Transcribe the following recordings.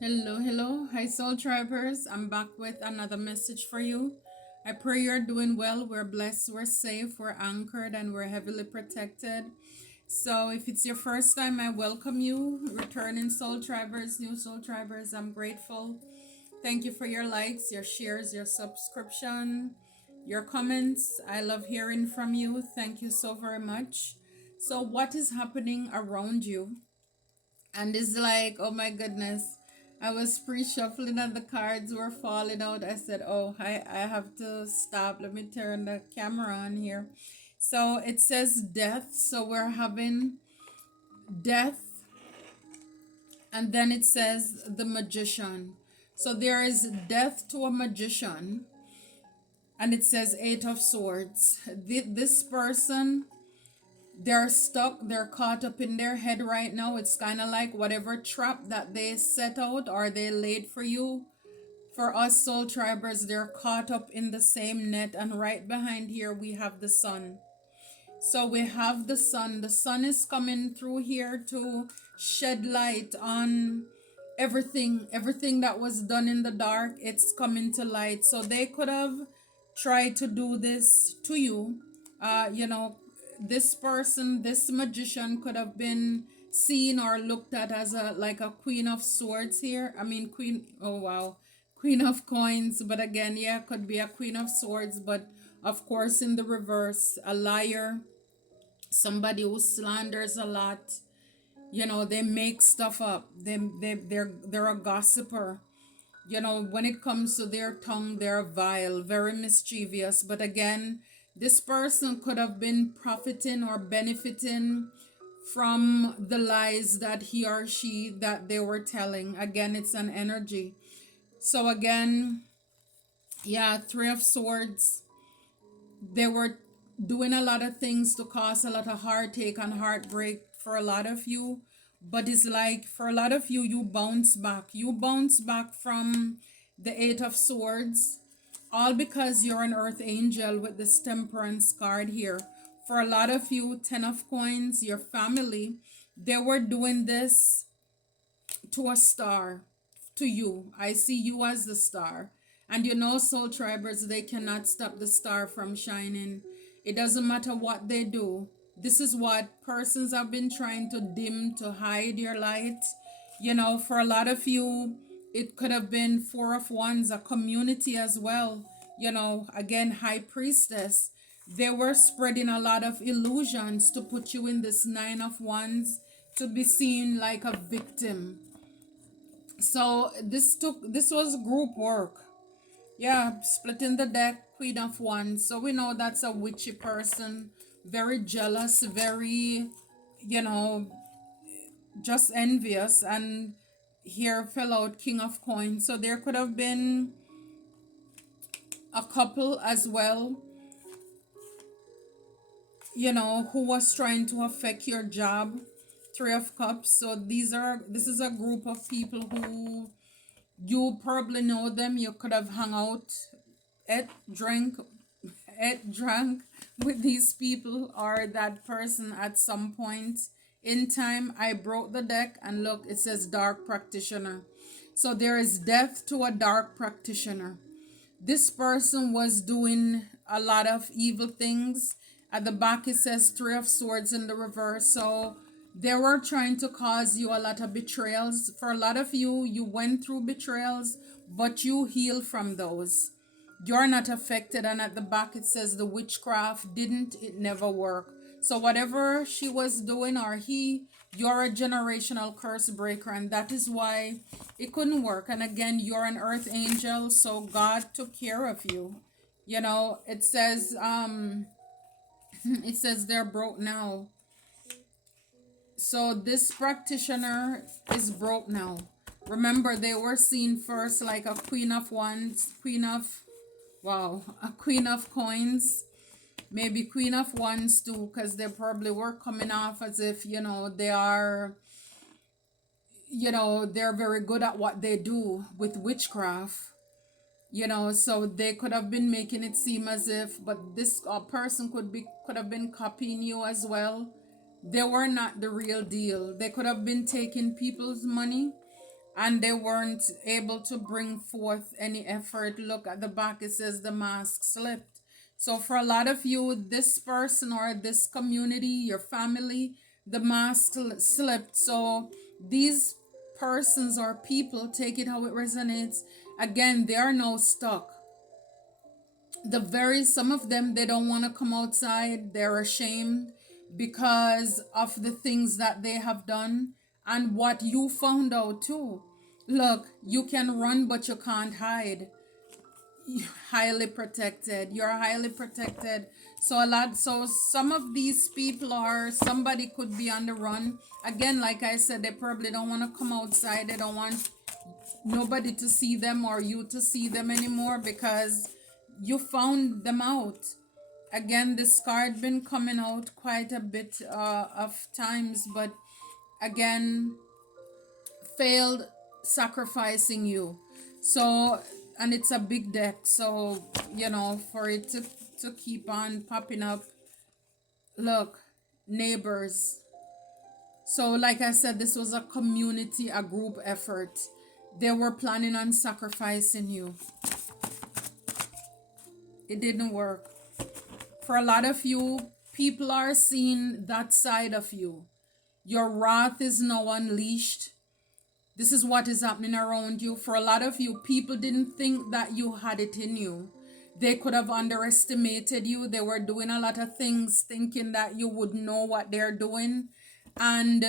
Hello, hello. Hi, Soul Tribers. I'm back with another message for you. I pray you're doing well. We're blessed, we're safe, we're anchored, and we're heavily protected. So, if it's your first time, I welcome you. Returning Soul Tribers, new Soul Tribers, I'm grateful. Thank you for your likes, your shares, your subscription, your comments. I love hearing from you. Thank you so very much. So, what is happening around you? And it's like, oh my goodness. I was pre-shuffling and the cards were falling out. I said, oh, I have to stop. Let me turn the camera on here. So it says death. So we're having death. And then it says the magician. So there is death to a magician. And it says Eight of Swords. This person, they're stuck, they're caught up in their head right now. It's kind of like whatever trap that they set out or they laid for you. For us soul tribers, they're caught up in the same net. And right behind here, we have the sun. So we have the sun. The sun is coming through here to shed light on everything that was done in the dark. It's coming to light. So they could have tried to do this to you. You know, this person, this magician could have been seen or looked at as a like a queen of swords here. I mean queen, oh wow, queen of coins. But again, yeah, could be a queen of swords, but of course in the reverse, a liar, somebody who slanders a lot. You know, they make stuff up. They're a gossiper. You know, when it comes to their tongue, they're vile, very mischievous. But again, this person could have been profiting or benefiting from the lies that he or she that they were telling. Again, it's an energy. So again, yeah, Three of Swords, they were doing a lot of things to cause a lot of heartache and heartbreak for a lot of you. But it's like for a lot of you, you bounce back. You bounce back from the Eight of Swords, all because you're an earth angel with this temperance card here. For a lot of you, Ten of Coins, your family, they were doing this to a star, to you. I see you as the star. And you know, soul tribers, they cannot stop the star from shining. It doesn't matter what they do. This is what persons have been trying to dim, to hide your light. You know, for a lot of you, it could have been Four of Wands, a community as well. You know, again, High Priestess. They were spreading a lot of illusions to put you in this Nine of Wands to be seen like a victim. So this was group work. Yeah, splitting the deck, Queen of Wands. So we know that's a witchy person, very jealous, very, you know, just envious. And here fell out King of Coins. So there could have been a couple as well, you know, who was trying to affect your job. Three of Cups. So this is a group of people who you probably know them. You could have hung out, ate, drank, drank with these people or that person at some point in time. I broke the deck and look, it says dark practitioner. So there is death to a dark practitioner. This person was doing a lot of evil things. At the back, it says Three of Swords in the reverse. So they were trying to cause you a lot of betrayals. For a lot of you, you went through betrayals, but you healed from those. You're not affected. And at the back, it says the witchcraft didn't, it never worked. So whatever she was doing or he, you're a generational curse breaker, and that is why it couldn't work. And again, you're an earth angel, so God took care of you. You know, it says it says they're broke now. So this practitioner is broke now. Remember, they were seen first like a queen of wands, queen of, wow, a queen of coins, maybe queen of wands too, because they probably were coming off as if, you know, they are, you know, they're very good at what they do with witchcraft. You know, so they could have been making it seem as if, but this person could have been copying you as well. They were not the real deal. They could have been taking people's money and they weren't able to bring forth any effort. Look at the back, it says the mask slipped. So for a lot of you, this person or this community, your family, the mask slipped. So these persons or people, take it how it resonates, again, they are now stuck. Some of them, they don't want to come outside, they're ashamed because of the things that they have done and what you found out too. Look, you can run but you can't hide. You're highly protected, you're highly protected. So some of these people, are somebody could be on the run again. Like I said, they probably don't want to come outside, they don't want nobody to see them or you to see them anymore because you found them out. Again, this card been coming out quite a bit of times, but again, failed sacrificing you. So, and it's a big deck, so for it to keep on popping up. Look, neighbors. So like I said, this was a community, a group effort. They were planning on sacrificing you. It didn't work. For a lot of you, people are seeing that side of you. Your wrath is now unleashed. This is what is happening around you. For a lot of you, people didn't think that you had it in you. They could have underestimated you. They were doing a lot of things thinking that you would know what they're doing. And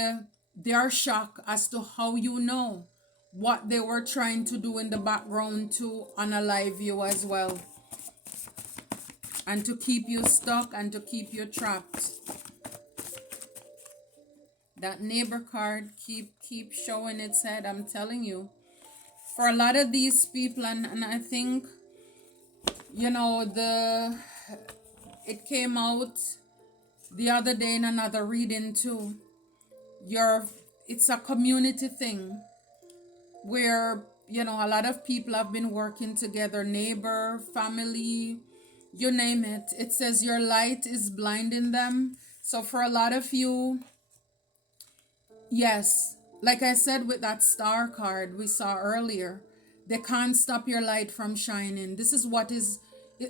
they are shocked as to how you know what they were trying to do in the background to unalive you as well. And to keep you stuck and to keep you trapped. That neighbor card keep showing its head, I'm telling you. For a lot of these people, and I think, it came out the other day in another reading too. It's a community thing where, a lot of people have been working together, neighbor, family, you name it. It says your light is blinding them. So for a lot of you, yes, like I said with that star card we saw earlier, they can't stop your light from shining. This is what is,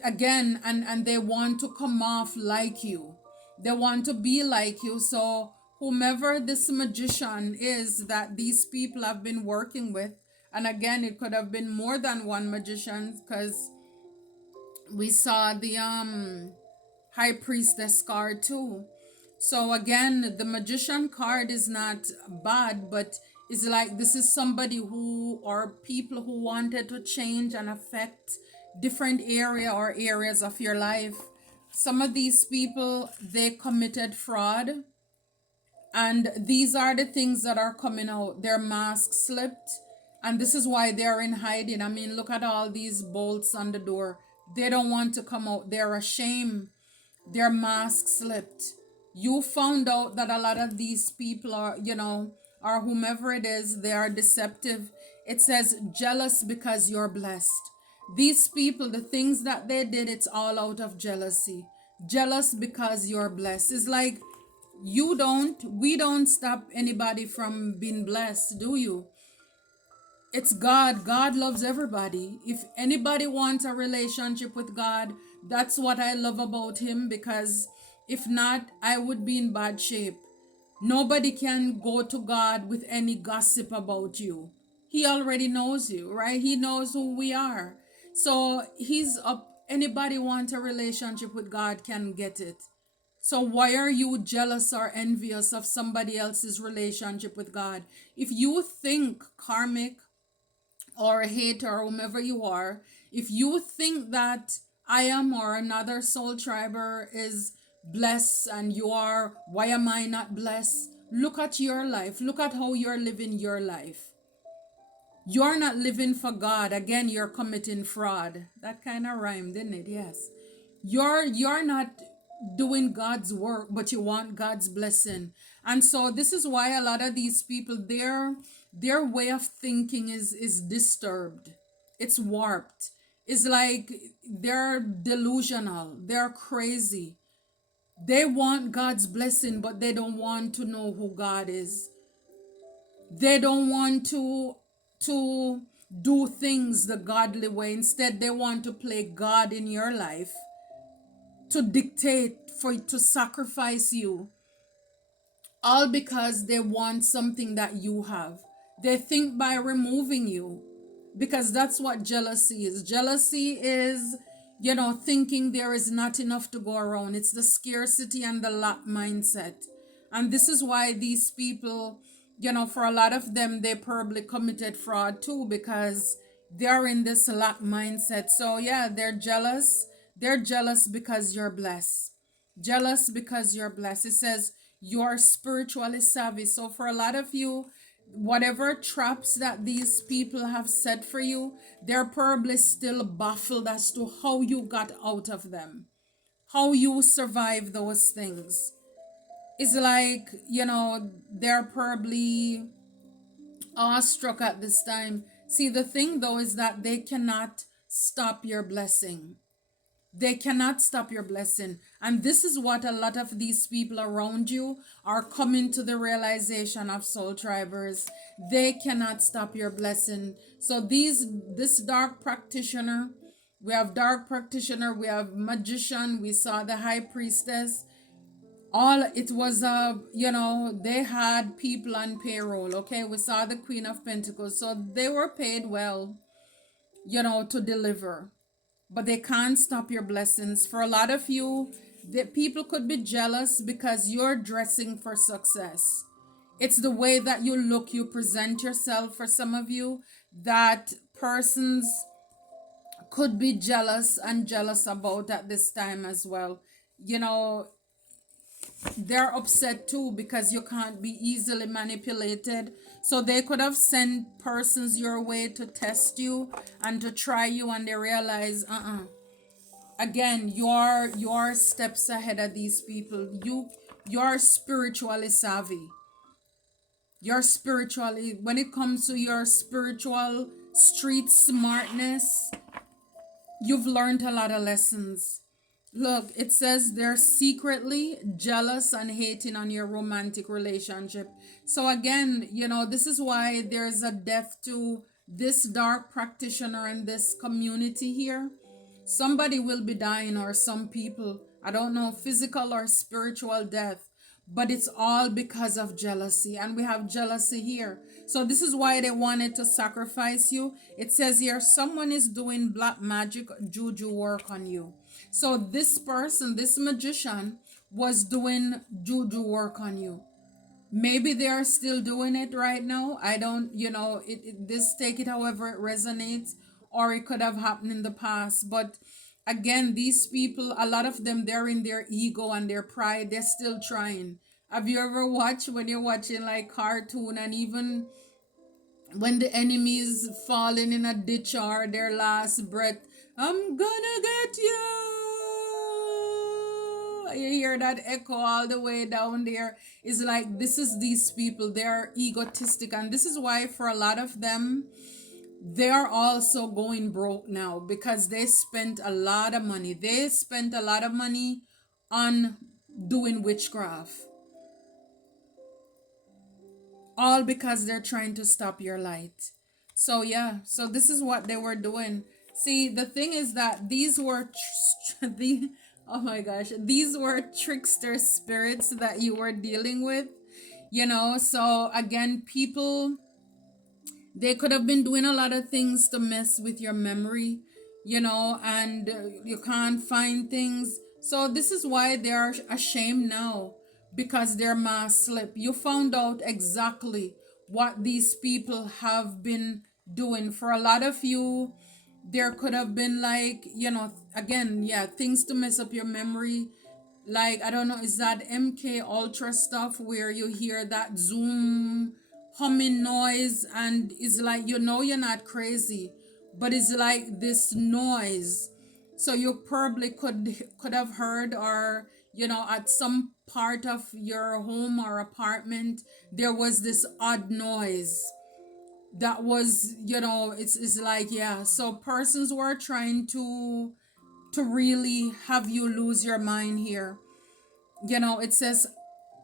again, and they want to come off like you. They want to be like you. So whomever this magician is that these people have been working with, and again, it could have been more than one magician, because we saw the high priestess card too. So again, the magician card is not bad, but it's like this is somebody who, or people who wanted to change and affect different areas of your life. Some of these people, they committed fraud, and these are the things that are coming out. Their mask slipped, and this is why they're in hiding. I mean, look at all these bolts on the door. They don't want to come out. They're ashamed. Their mask slipped. You found out that a lot of these people are, or whomever it is, they are deceptive. It says jealous because you're blessed. These people, the things that they did, it's all out of jealousy. Jealous because you're blessed. It's like we don't stop anybody from being blessed, do you? It's God. God loves everybody. If anybody wants a relationship with God, that's what I love about him, because if not, I would be in bad shape. Nobody can go to God with any gossip about you. He already knows you, right? He knows who we are. So he's up. Anybody want a relationship with God can get it. So why are you jealous or envious of somebody else's relationship with God? If you think karmic or a hater or whomever you are, if you think that I am or another soul triber is blessed and you are, why am I not blessed? Look at your life. Look at how you're living your life. You're not living for God. Again, you're committing fraud. That kind of rhymed, didn't it? Yes. You're not doing God's work, but you want God's blessing. And so this is why a lot of these people, their way of thinking is disturbed. It's warped. It's like they're delusional. They're crazy. They want God's blessing, but they don't want to know who God is. They don't want to to do things the godly way. Instead, they want to play God in your life, to dictate for to sacrifice you, all because they want something that you have. They think by removing you, because that's what jealousy is. Jealousy is, thinking there is not enough to go around. It's the scarcity and the lack mindset. And this is why these people, for a lot of them, they probably committed fraud too, because they're in this lack mindset. So, yeah, they're jealous. They're jealous because you're blessed. Jealous because you're blessed. It says you're spiritually savvy. So, for a lot of you, whatever traps that these people have set for you, they're probably still baffled as to how you got out of them, how you survive those things. It's like, they're probably awestruck at this time. See, the thing though is that they cannot stop your blessing. They cannot stop your blessing. And this is what a lot of these people around you are coming to the realization of, soul tribers. They cannot stop your blessing. So this dark practitioner, we have magician, we saw the high priestess. All it was they had people on payroll. Okay, we saw the Queen of Pentacles. So they were paid well, to deliver, but they can't stop your blessings. For a lot of you, that people could be jealous because you're dressing for success. It's the way that you look, you present yourself. For some of you, that persons could be jealous and jealous about at this time as well. You know, they're upset too because you can't be easily manipulated. So they could have sent persons your way to test you and to try you, and they realize, again, you're steps ahead of these people. You're spiritually savvy. You're spiritually, when it comes to your spiritual street smartness, you've learned a lot of lessons. Look, it says they're secretly jealous and hating on your romantic relationship. So again, this is why there's a death to this dark practitioner in this community here. Somebody will be dying, or some people, I don't know, physical or spiritual death, but it's all because of jealousy. And we have jealousy here. So this is why they wanted to sacrifice you. It says here, someone is doing black magic juju work on you. So this person, this magician, was doing juju work on you. Maybe they are still doing it right now. I don't, this, take it however it resonates, or it could have happened in the past. But again, these people, a lot of them, they're in their ego and their pride. They're still trying. Have you ever watched, when you're watching like cartoon, and even when the enemies falling in a ditch or their last breath, I'm gonna get you. You hear that echo all the way down there. It's like, this is these people. They're egotistic. And this is why for a lot of them, they're also going broke now, because they spent a lot of money. They spent a lot of money on doing witchcraft. All because they're trying to stop your light. So yeah, so this is what they were doing. See, the thing is that these were oh my gosh, these were trickster spirits that you were dealing with. So again, people, they could have been doing a lot of things to mess with your memory, and you can't find things. So this is why they are ashamed now, because their mask slip. You found out exactly what these people have been doing. For a lot of you, there could have been like, again, yeah, things to mess up your memory. Like, I don't know, is that MK Ultra stuff where you hear that zoom humming noise, and it's like, you're not crazy, but it's like this noise. So you probably could have heard, or at some part of your home or apartment, there was this odd noise that was, it's like, yeah. So persons were trying to really have you lose your mind here. It says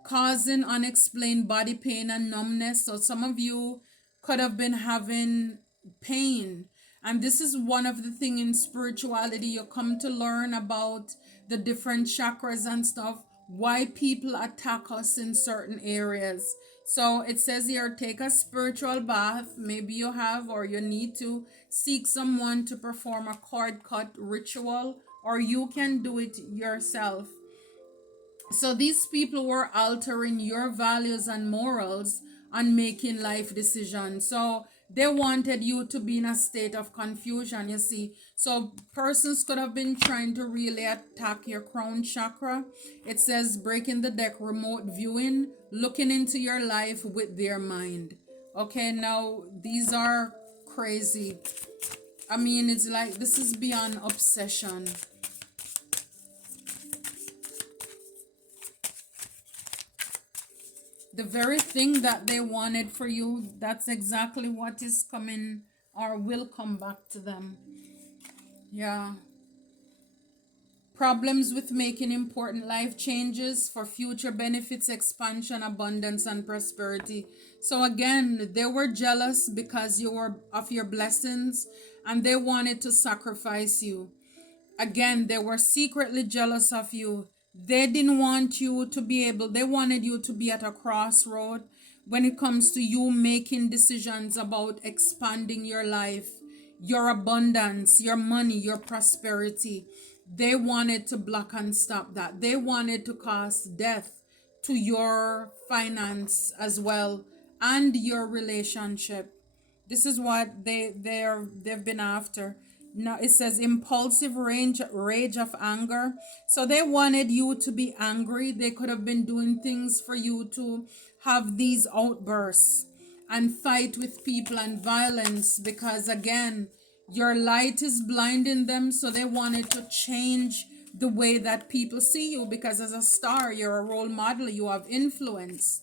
causing unexplained body pain and numbness. So some of you, could have been having pain. And this is one of the thing in spirituality you come to learn about the different chakras and stuff, why people attack us in certain areas. So it says here, take a spiritual bath. Maybe you have, or you need to seek someone to perform a cord cut ritual, or you can do it yourself. So these people were altering your values and morals and making life decisions. So they wanted you to be in a state of confusion, you see. So persons could have been trying to really attack your crown chakra. It says breaking the deck, remote viewing, looking into your life with their mind. Okay, now these are crazy. I mean, it's like this is beyond obsession. The very thing that they wanted for you, that's exactly what is coming or will come back to them. Yeah. Problems with making important life changes for future benefits, expansion, abundance, and prosperity. So again, they were jealous because you were of your blessings and they wanted to sacrifice you. Again, they were secretly jealous of you. They didn't want you to be able, they wanted you to be at a crossroad when it comes to you making decisions about expanding your life, your abundance, your money, your prosperity. They wanted to block and stop that. They wanted to cause death to your finance as well and your relationship. This is what they've been after. Now it says impulsive rage of anger. So they wanted you to be angry. They could have been doing things for you to have these outbursts and fight with people and violence because again, your light is blinding them. So they wanted to change the way that people see you because as a star, you're a role model, you have influence.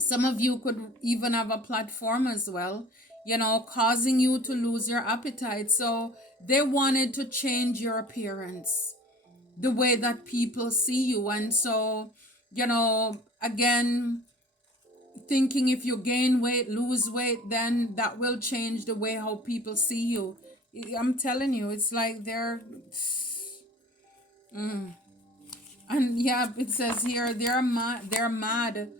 Some of you could even have a platform as well, causing you to lose your appetite. So they wanted to change your appearance, the way that people see you. And so, again, thinking if you gain weight, lose weight, then that will change the way how people see you. I'm telling you, it's like they're. And yeah, it says here they're mad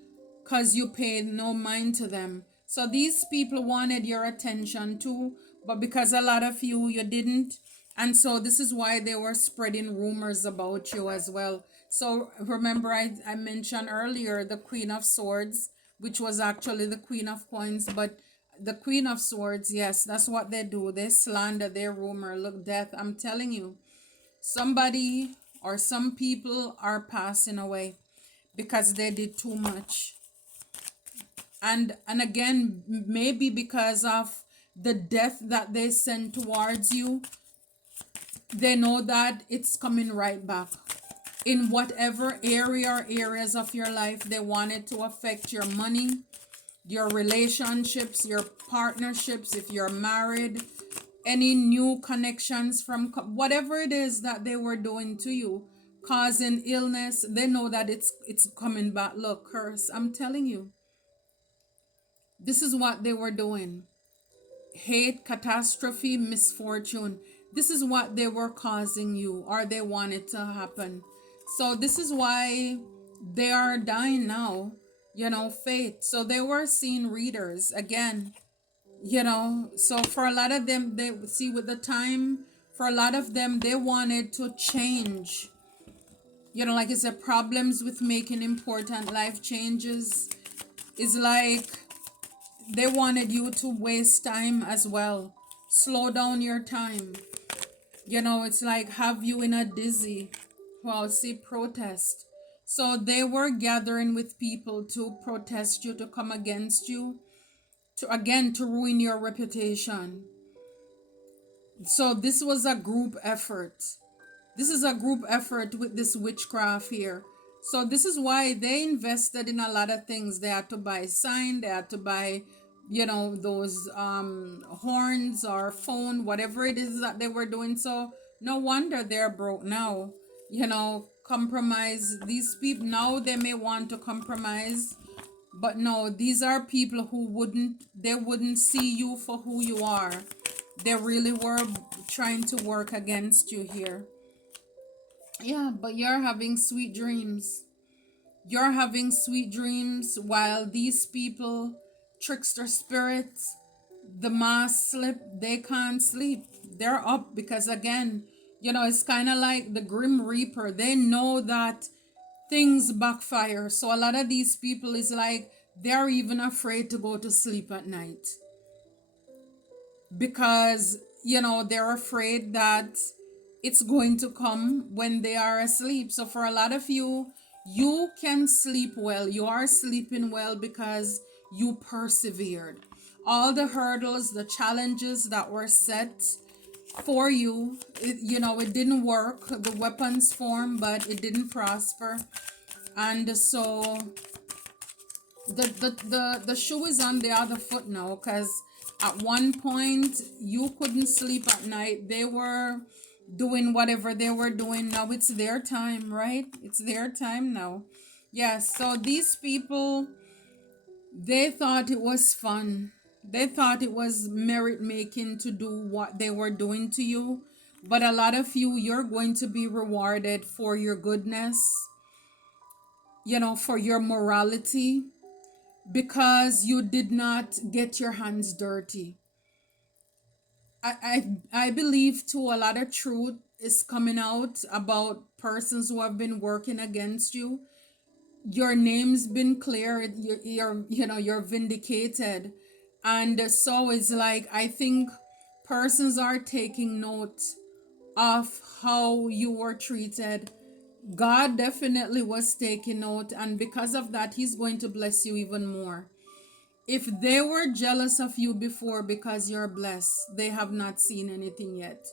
because you paid no mind to them. So these people wanted your attention too, but because a lot of you didn't. And so this is why they were spreading rumors about you as well. So remember I mentioned earlier the Queen of Swords, which was actually the Queen of Coins, but the Queen of Swords, yes, that's what they do. They slander, they rumor. Look, death, I'm telling you, somebody or some people are passing away because they did too much. And again, maybe because of the death that they send towards you, they know that it's coming right back in whatever area or areas of your life they want it to affect your money, your relationships, your partnerships, if you're married, any new connections from whatever it is that they were doing to you, causing illness. They know that it's coming back. Look, curse, I'm telling you, this is what they were doing. Hate, catastrophe, misfortune. This is what they were causing you, or they wanted to happen. So this is why they are dying now, fate. So they were seeing readers again, so for a lot of them, they see with the time, for a lot of them, they wanted to change, like I said, problems with making important life changes is like they wanted you to waste time as well, slow down your time. It's like have you in a dizzy. Well, see, protest. So they were gathering with people to protest you, to come against you, to ruin your reputation. So this was a group effort. This is a group effort with this witchcraft here. So this is why they invested in a lot of things. They had to buy sign, they had to buy, those horns or phone, whatever it is that they were doing. So no wonder they're broke now. Compromise these people now, they may want to compromise But no, these are people who wouldn't see you for who you are. They really were trying to work against you here. Yeah, but you're having sweet dreams. You're having sweet dreams while these people, trickster spirits, the mass slip, they can't sleep. They're up because, again, it's kind of like the Grim Reaper. They know that things backfire. So a lot of these people is like they're even afraid to go to sleep at night because they're afraid that it's going to come when they are asleep. So for a lot of you, you can sleep well. You are sleeping well because you persevered. All the hurdles, the challenges that were set for you, it didn't work. The weapons formed, but it didn't prosper. And so the shoe is on the other foot now, because at one point you couldn't sleep at night. They were doing whatever they were doing. Now it's their time, right? It's their time now. Yes, so these people, they thought it was fun. They thought it was merit making to do what they were doing to you. But a lot of you, you're going to be rewarded for your goodness, for your morality, because you did not get your hands dirty. I believe too a lot of truth is coming out about persons who have been working against you. Your name's been cleared. You're vindicated. And so it's like, I think persons are taking note of how you were treated. God definitely was taking note, and because of that, He's going to bless you even more. If they were jealous of you before because you're blessed, they have not seen anything yet.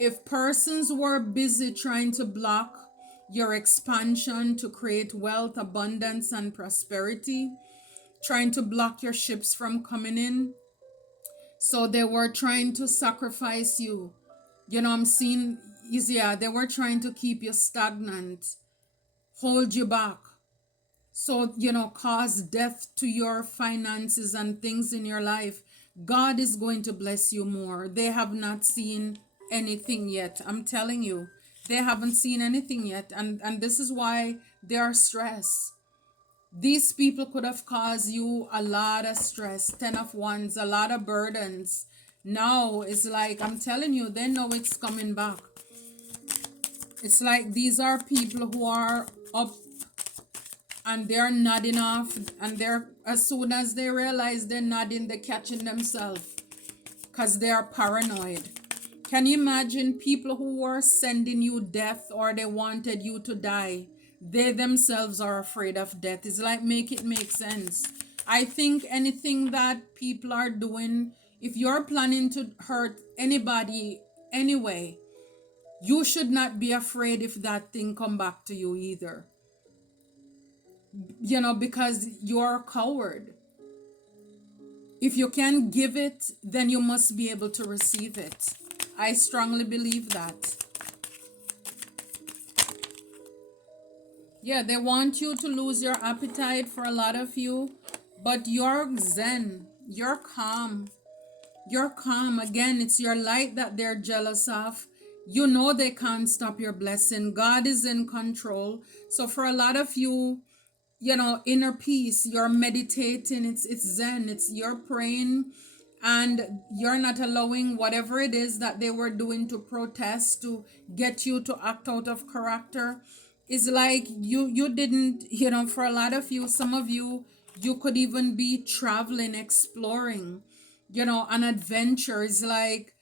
If persons were busy trying to block your expansion to create wealth, abundance, and prosperity, trying to block your ships from coming in, so they were trying to sacrifice you. I'm seeing, yeah, they were trying to keep you stagnant, hold you back. So, cause death to your finances and things in your life. God is going to bless you more. They have not seen anything yet. I'm telling you, they haven't seen anything yet. And this is why they are stressed. These people could have caused you a lot of stress, 10 of wands, a lot of burdens. Now it's like, I'm telling you, they know it's coming back. It's like these are people who are up and they're nodding off, and they're, as soon as they realize they're nodding, they're catching themselves because they are paranoid. Can you imagine people who were sending you death, or they wanted you to die? They themselves are afraid of death. It's like, make it make sense. I think anything that people are doing, if you're planning to hurt anybody anyway, you should not be afraid if that thing come back to you either. Because you're a coward. If you can give it, then you must be able to receive it. I strongly believe that. Yeah, they want you to lose your appetite for a lot of you, but you're zen. You're calm. You're calm. Again, it's your light that they're jealous of. They can't stop your blessing. God is in control. So for a lot of you, inner peace, you're meditating, it's zen, you're praying, and you're not allowing whatever it is that they were doing to protest, to get you to act out of character. It's like you didn't, for a lot of you, some of you, you could even be traveling, exploring, an adventure. Is like,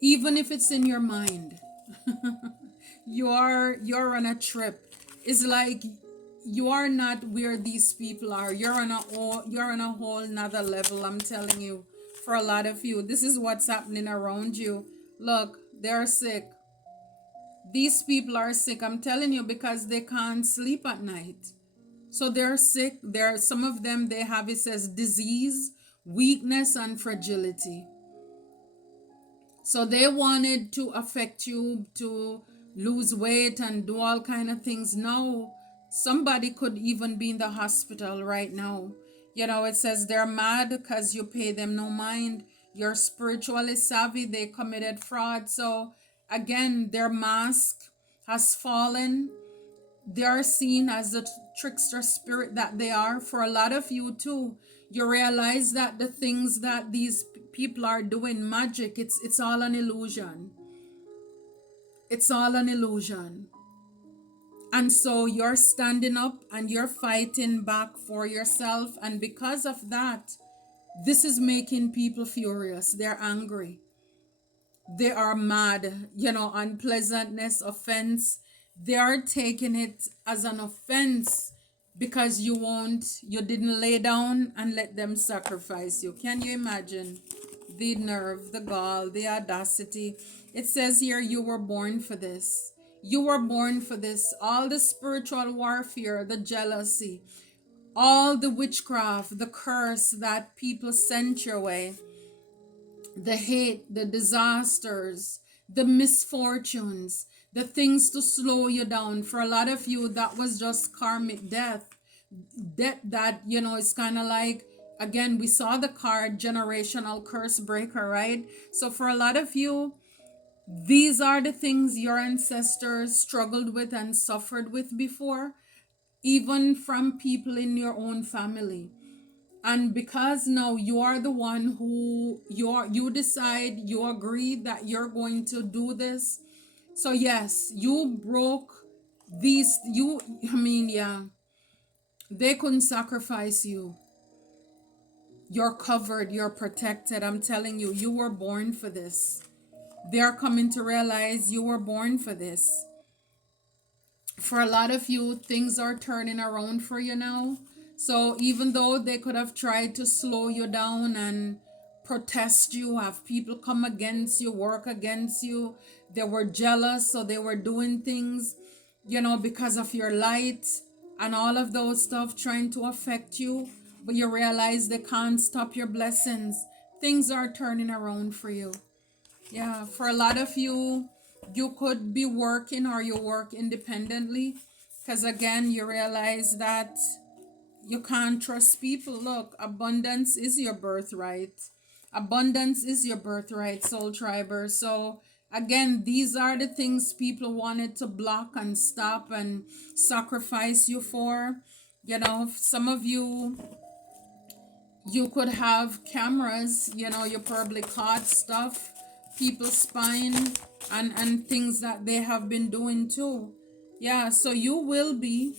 even if it's in your mind, you're on a trip. It's like you are not where these people are. You're on a whole nother level. I'm telling you, for a lot of you, this is what's happening around you. Look, they're sick. These people are sick. I'm telling you, because they can't sleep at night. So they're sick. Some of them, they have, it says, disease, weakness, and fragility. So they wanted to affect you, to lose weight and do all kind of things. No, Somebody could even be in the hospital right now. It says they're mad because you pay them no mind. You're spiritually savvy, they committed fraud. So again, their mask has fallen. They are seen as the trickster spirit that they are. For a lot of you too, you realize that the things that these people are doing, magic, it's all an illusion. It's all an illusion. And so you're standing up and you're fighting back for yourself. And because of that, this is making people furious. They're angry. They are mad, unpleasantness, offense. They are taking it as an offense because you didn't lay down and let them sacrifice you. Can you imagine the nerve, the gall, the audacity? It says here, you were born for this. You were born for this. All the spiritual warfare, the jealousy, all the witchcraft, the curse that people sent your way, the hate, the disasters, the misfortunes, the things to slow you down. For a lot of you, that was just karmic death. Death that, is kind of like, again, we saw the card generational curse breaker, right? So for a lot of you, these are the things your ancestors struggled with and suffered with before, even from people in your own family. And because now you are the one who you decide, you agree that you're going to do this. So yes, you broke these, yeah, they couldn't sacrifice you. You're covered, you're protected. I'm telling you, you were born for this. They're coming to realize you were born for this. For a lot of you, things are turning around for you now. So even though they could have tried to slow you down and protest you, have people come against you, work against you, they were jealous, so they were doing things, because of your light and all of those stuff trying to affect you. But you realize they can't stop your blessings. Things are turning around for you. Yeah, for a lot of you, you could be working or you work independently because again, you realize that you can't trust people. Look, abundance is your birthright. Abundance is your birthright, soul triber. So again, these are the things people wanted to block and stop and sacrifice you for. Some of you could have cameras, you probably caught stuff, people spying and things that they have been doing too. Yeah, so you will be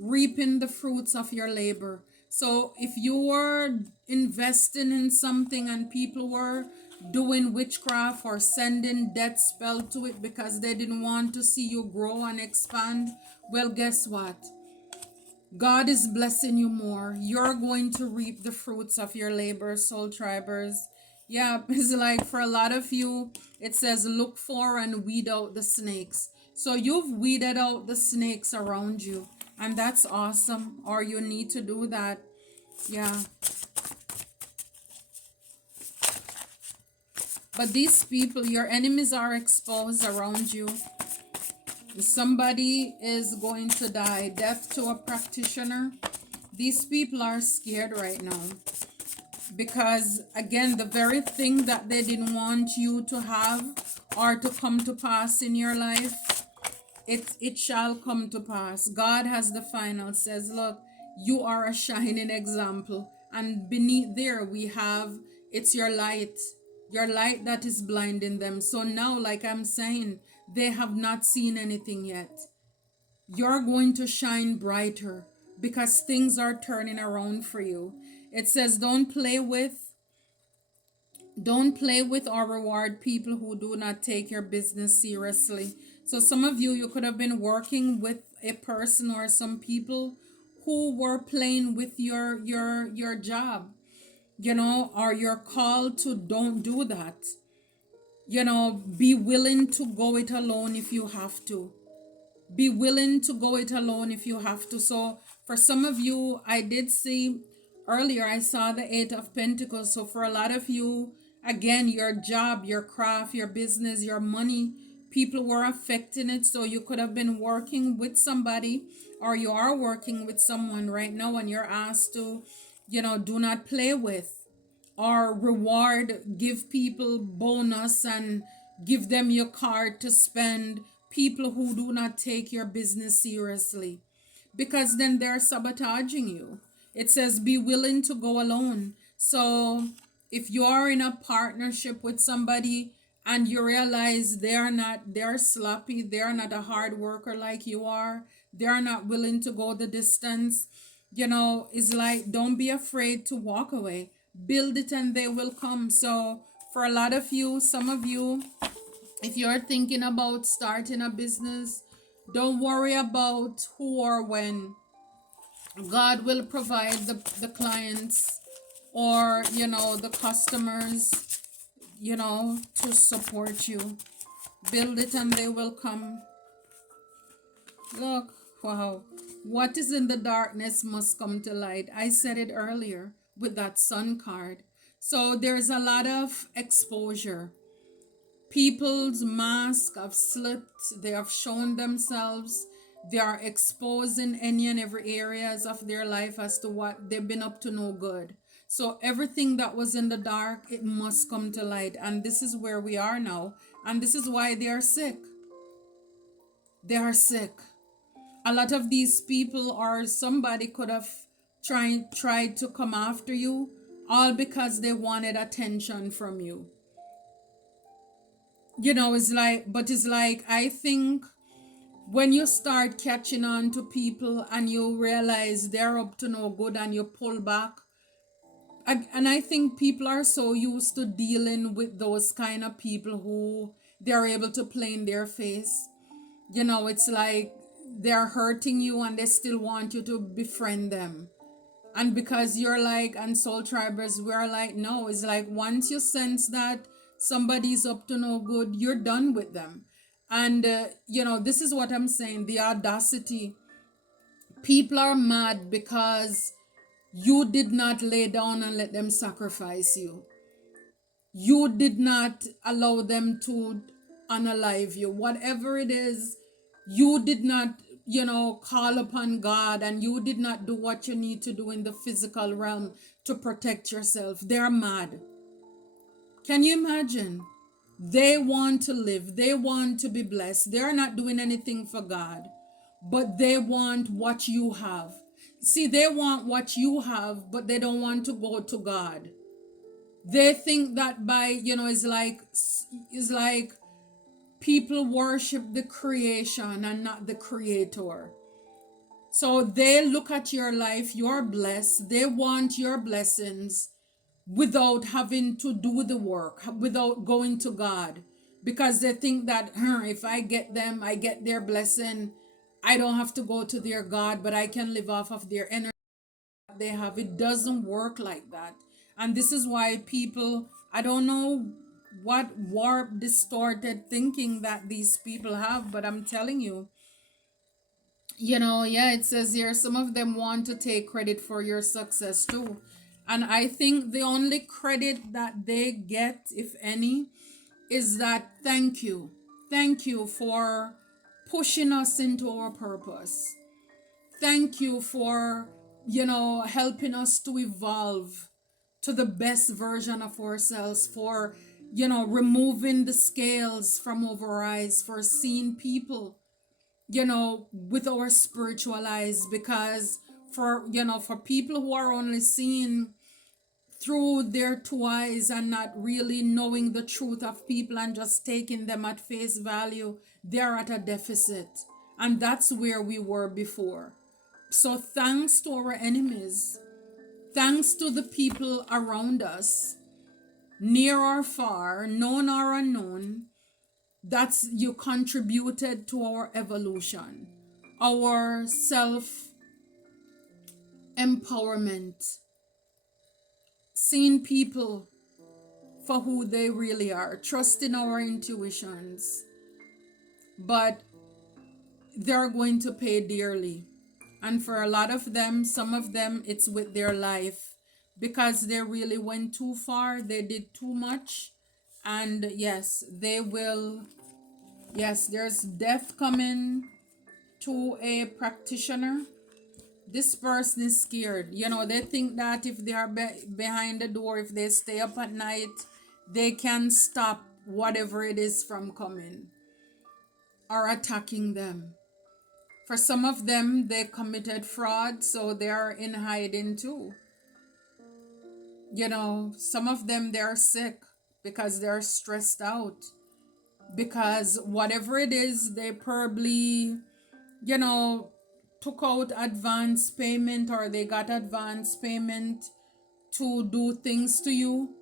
reaping the fruits of your labor. So if you were investing in something and people were doing witchcraft or sending death spell to it because they didn't want to see you grow and expand, well, guess what? God is blessing you more. You're going to reap the fruits of your labor, soul tribers. Yeah, it's like for a lot of you, it says look for and weed out the snakes. So you've weeded out the snakes around you, and that's awesome. Or you need to do that. Yeah. But these people, your enemies are exposed around you. Somebody is going to die. Death to a practitioner. These people are scared right now because again, the very thing that they didn't want you to have or to come to pass in your life, it shall come to pass. God has the final, says, look, you are a shining example. And beneath there we have, it's your light that is blinding them. So now, like I'm saying, they have not seen anything yet. You're going to shine brighter because things are turning around for you. It says don't play with or reward people who do not take your business seriously. So some of you could have been working with a person or some people who were playing with your job, or you're called to don't do that. Be willing to go it alone if you have to. Be willing to go it alone if you have to. So for some of you, I did see earlier, I saw the Eight of Pentacles. So for a lot of you, again, your job, your craft, your business, your money, people were affecting it. So you could have been working with somebody, or you are working with someone right now, and you're asked to, do not play with or reward, give people bonus and give them your card to spend, people who do not take your business seriously, because then they're sabotaging you. It says be willing to go alone. So if you're in a partnership with somebody and you realize they're sloppy, they're not a hard worker like you are, they're not willing to go the distance, it's like, don't be afraid to walk away. Build it and they will come. So for a lot of you, some of you, if you're thinking about starting a business, don't worry about who or when. God will provide the clients, or the customers, to support you. Build it and they will come. Look, wow. What is in the darkness must come to light. I said it earlier with that sun card. So there's a lot of exposure. People's masks have slipped, they have shown themselves, they are exposing any and every areas of their life as to what they've been up to no good. So everything that was in the dark, it must come to light. And this is where we are now. And this is why they are sick. They are sick. A lot of these people, or somebody could have tried to come after you, all because they wanted attention from you. It's like, I think when you start catching on to people and you realize they're up to no good and you pull back, and I think people are so used to dealing with those kind of people who they're able to play in their face. It's like they're hurting you and they still want you to befriend them. And because you're like, and soul tribers, we're like, no, it's like once you sense that somebody's up to no good, you're done with them. And this is what I'm saying, the audacity. People are mad because you did not lay down and let them sacrifice you. You did not allow them to unalive you. Whatever it is, you did not, call upon God, and you did not do what you need to do in the physical realm to protect yourself. They're mad. Can you imagine? They want to live, they want to be blessed. They're not doing anything for God, but they want what you have. See, they want what you have, but they don't want to go to God. They think that by, it's like people worship the creation and not the creator. So they look at your life, you're blessed, they want your blessings without having to do the work, without going to God, because they think that if I get them, I get their blessing, I don't have to go to their God, but I can live off of their energy they have. It doesn't work like that. And this is why people, I don't know what warped, distorted thinking that these people have, but I'm telling you, yeah, it says here some of them want to take credit for your success too. And I think the only credit that they get, if any, is that thank you. Thank you for pushing us into our purpose. Thank you for, helping us to evolve to the best version of ourselves, for, removing the scales from over our eyes, for seeing people, with our spiritual eyes. Because for people who are only seeing through their two eyes and not really knowing the truth of people and just taking them at face value, they're at a deficit. And that's where we were before. So thanks to our enemies, thanks to the people around us, near or far, known or unknown, that's you contributed to our evolution, our self empowerment, seeing people for who they really are, trusting our intuitions. But they're going to pay dearly. And for a lot of them, some of them, it's with their life, because they really went too far, they did too much. And yes, they will Yes, there's death coming to a practitioner. This person is scared. They think that if they are behind the door, if they stay up at night, they can stop whatever it is from coming or attacking them. For some of them, they committed fraud, so they are in hiding too. Some of them, they're sick because they're stressed out. Because whatever it is, they probably, you know, took out advance payment or they got advance payment to do things to you,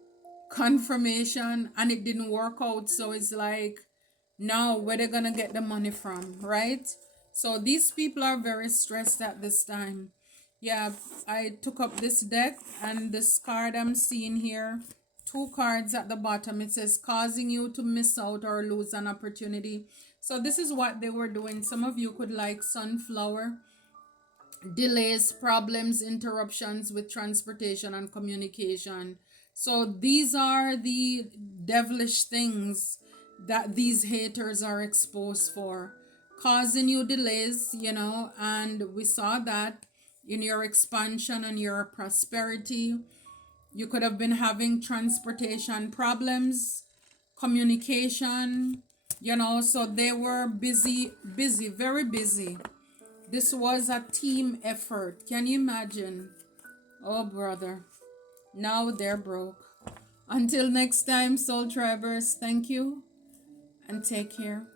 confirmation, and it didn't work out. So it's like, now where they gonna get the money from, right? So these people are very stressed at this time. Yeah, I took up this deck and this card I'm seeing here, two cards at the bottom. It says causing you to miss out or lose an opportunity. So this is what they were doing. Some of you could like sunflower delays, problems, interruptions with transportation and communication. So these are the devilish things that these haters are exposed for, causing you delays, and we saw that in your expansion and your prosperity. You could have been having transportation problems, communication, so they were busy, busy, very busy. This was a team effort. Can you imagine? Oh, brother. Now they're broke. Until next time, Soul Tribers, thank you and take care.